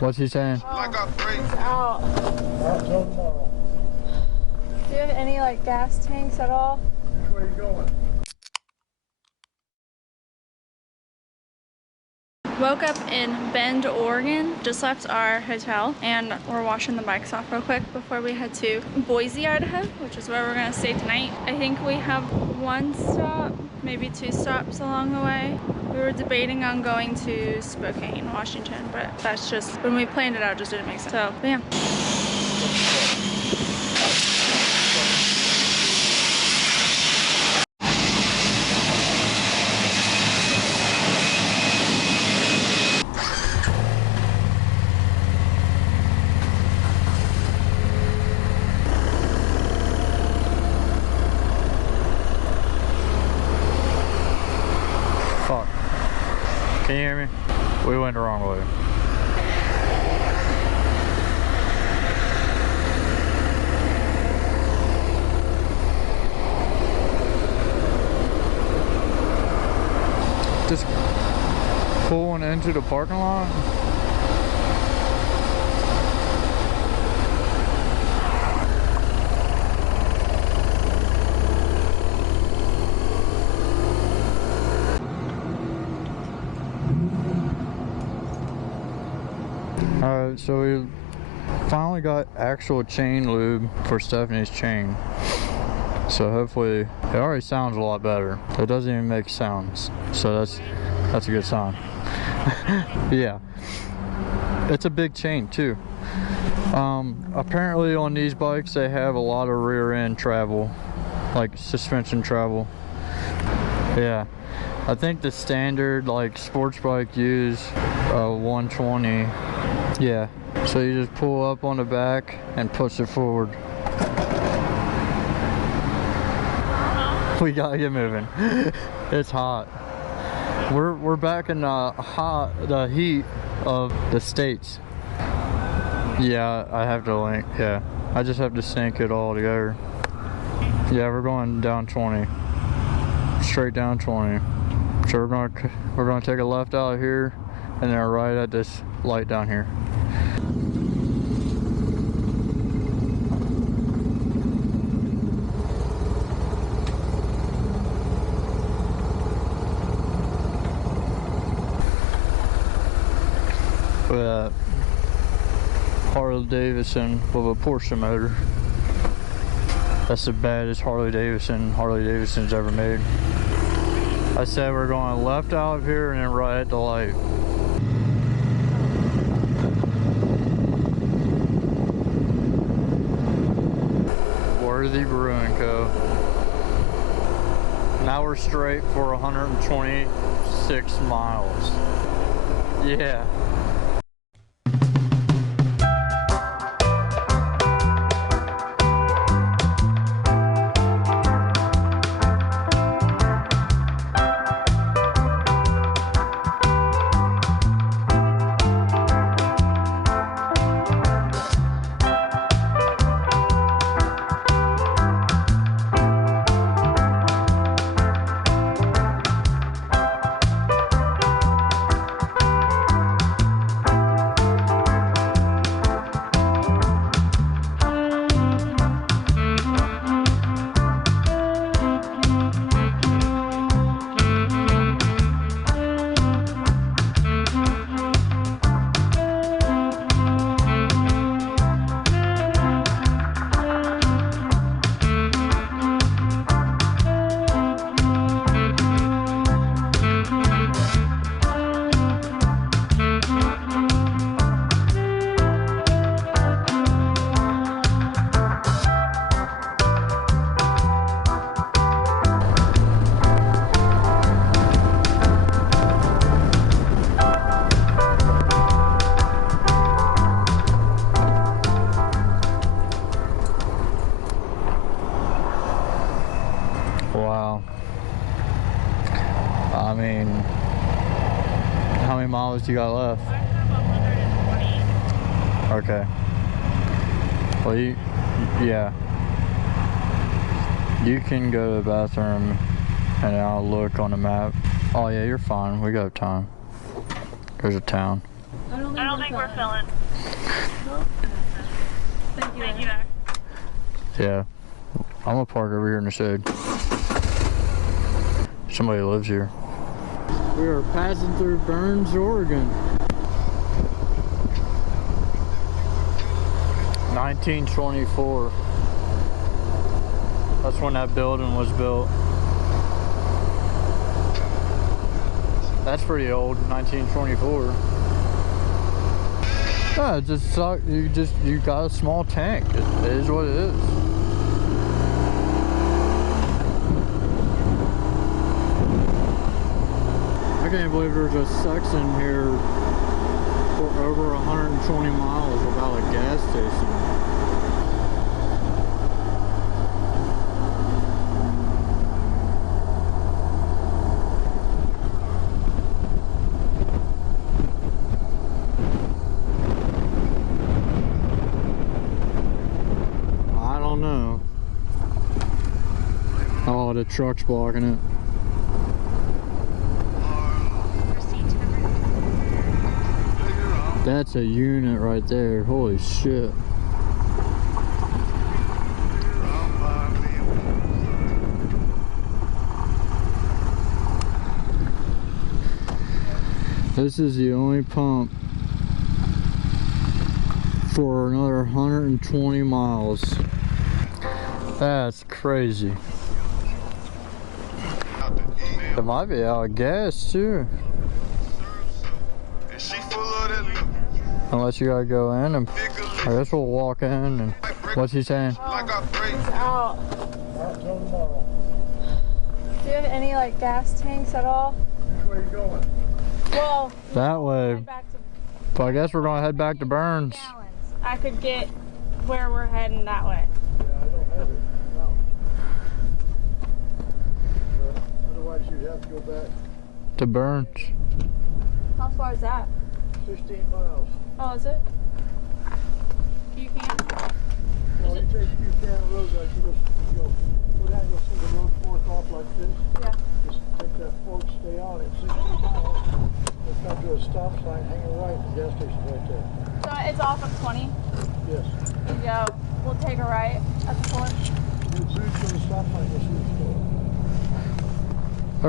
What's he saying? He's out. Do you have any like gas tanks at all? Where are you going? Woke up in Bend, Oregon. Just left our hotel and we're washing the bikes off real quick before we head to Boise, Idaho, which is where we're gonna stay tonight. I think we have one stop, maybe 2 stops along the way. We were debating on going to Spokane, Washington, but that's just, when we planned it out, it just didn't make sense. So, yeah. Fuck. Can you hear me? We went the wrong way. Just pulling into the parking lot. Alright, so we finally got actual chain lube for Stephanie's chain. So hopefully, it already sounds a lot better. It doesn't even make sounds, so that's a good sign. Yeah, it's a big chain too. Apparently on these bikes they have a lot of rear end travel, like suspension travel. Yeah, I think the standard like sports bike use 120. Yeah, so you just pull up on the back and push it forward. We gotta get moving. It's hot. We're back in the heat of the States. Yeah, I have to link. Yeah, I just have to sync it all together. Yeah, we're going down 20, straight down 20. So we're gonna take a left out here, and then right at this light down here. With a Harley-Davidson with a Porsche motor. That's the baddest Harley-Davidson's ever made. I said we're going left out of here and then right at the light. Worthy Brewing Co. Now we're straight for 126 miles. Yeah. Wow. I mean, how many miles do you got left? I have about 120. Okay. Well, yeah. You can go to the bathroom and I'll look on the map. Oh yeah, you're fine. We got time. There's a town. I don't think we're filling. Nope. Thank you. Yeah. I'm gonna park over here in the shade. Somebody lives here. We are passing through Burns, Oregon. 1924. That's when that building was built. That's pretty old, 1924. Yeah, it just sucks. You got a small tank. It is what it is. I can't believe there's a section here for over 120 miles without a gas station. I don't know. Oh, the truck's blocking it. That's a unit right there. Holy shit. This is the only pump for another 120 miles. That's crazy. It might be out of gas too. Unless you gotta go in, and I guess we'll walk in. And what's he saying? He's out. Do you have any like gas tanks at all? Where are you going? Well, that way. back to, But I guess we're gonna head back to Burns. I could get where we're heading that way. Yeah, I don't have it. No. But otherwise, you'd have to go back To Burns. How far is that? 16 miles. Oh, is it? You can? Well, you take Buchanan Road, like you just go down, you'll see the road fork off like this. Yeah. Just take that fork, stay on it, 16 miles. We'll come to a stop sign, hang a right, the gas station's right there. So it's off of 20? Yes. You go. We'll take a right at the point. As soon as you go to the stop sign, you'll see the store.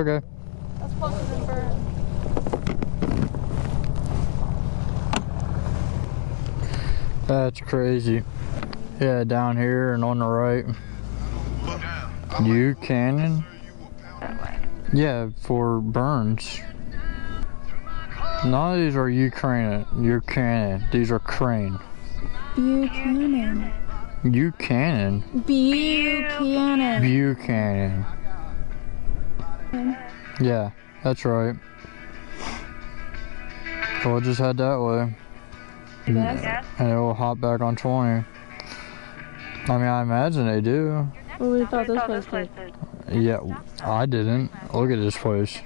Okay. That's closer than Burns. That's crazy. Yeah, down here and on the right. Buchanan? Yeah, for Burns. None of these are Ukrainian. These are Crane. Buchanan. Buchanan. Buchanan. Buchanan. Yeah, that's right. So we'll just head that way. Yes. And it will hop back on 20. I mean, I imagine they do. Well, we thought this place did. Yeah, I didn't. Look at this place.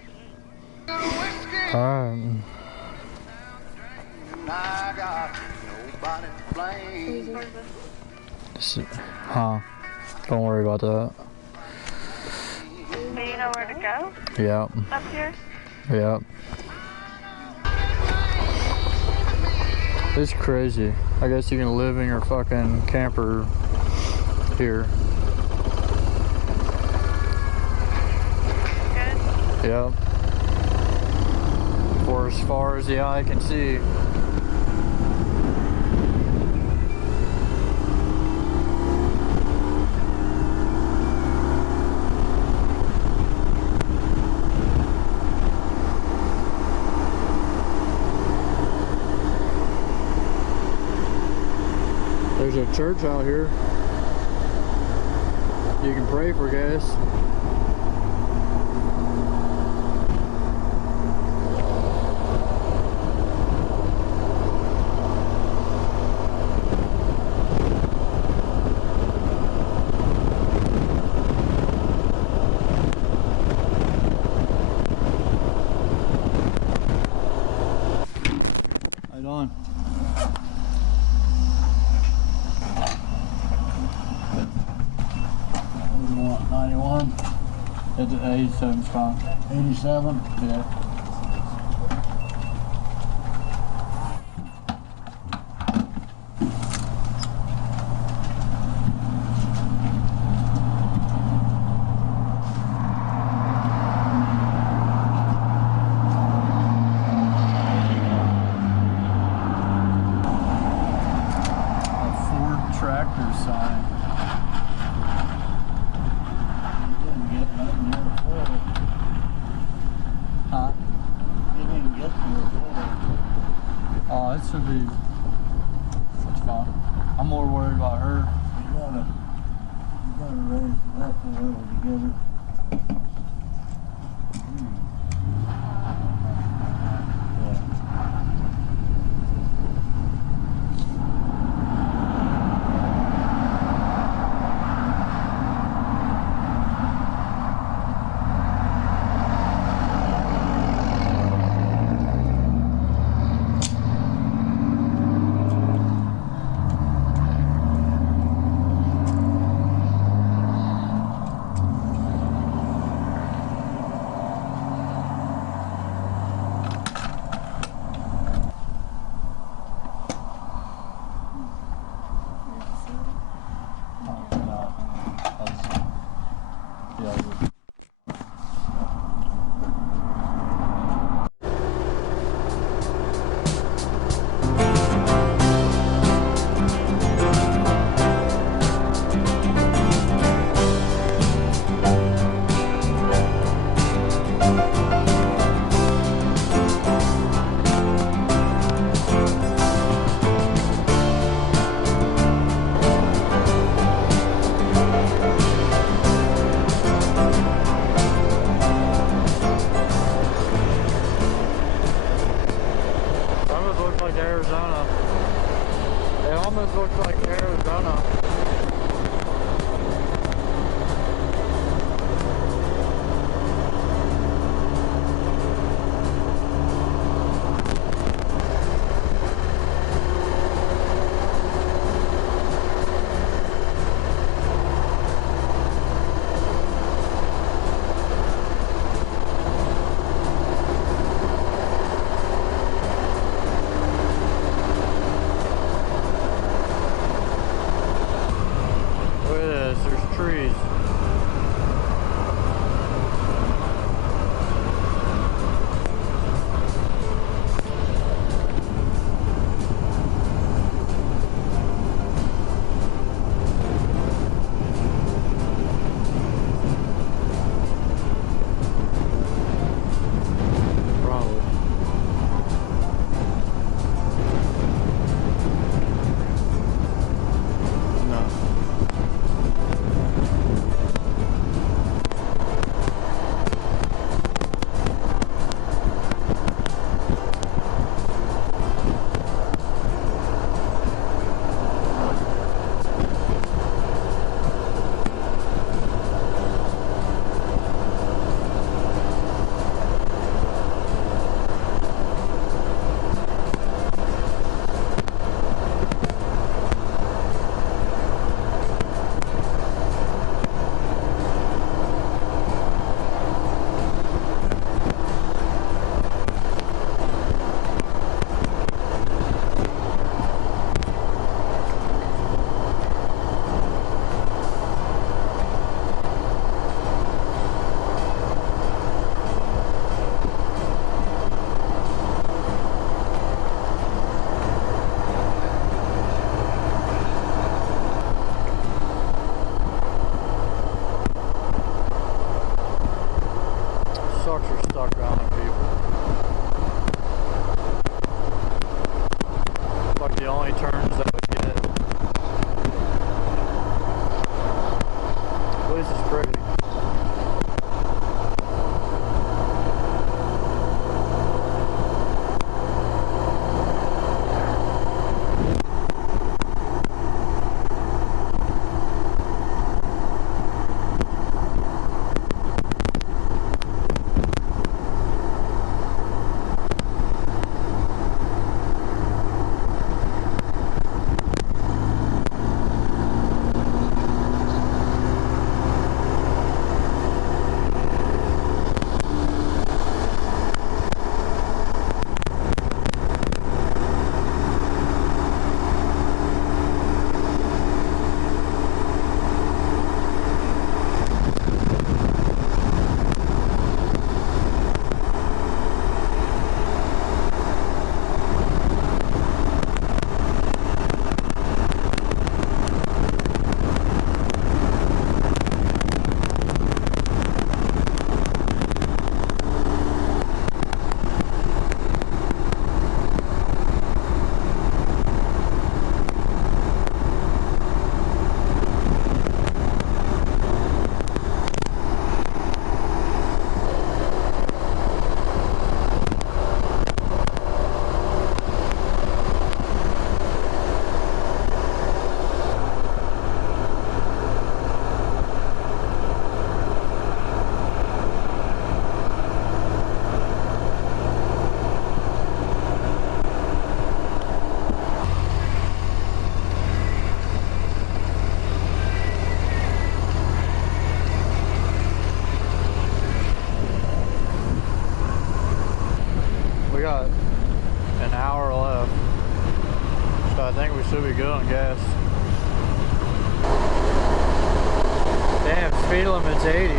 Alright. Huh. Don't worry about that. Do you know where to go? Yep. Up here? Yep. It's crazy. I guess you can live in your fucking camper here. Good. Yep. For as far as the eye can see. There's a church out here. You can pray for gas. How you doing? 91. It's 87's fine. 87? Yeah. it should be. It's fine. I'm more worried about her. You gotta raise the left a little to get it. Looks like Arizona. got an hour left. So I think we should be good on gas. Damn, speed limit's 80.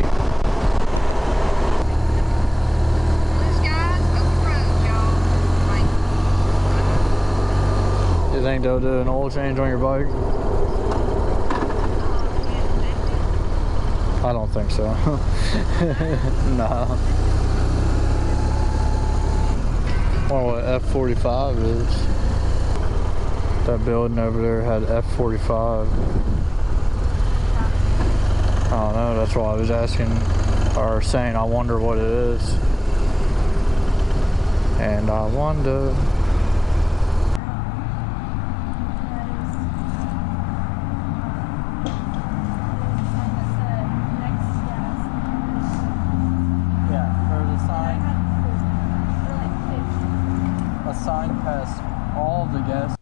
You think they'll do an oil change on your bike? I don't think so. No. I wonder what F45 is. That building over there had F45. I don't know, that's why I was asking, or saying I wonder what it is. And I wonder. Sign past all the gas.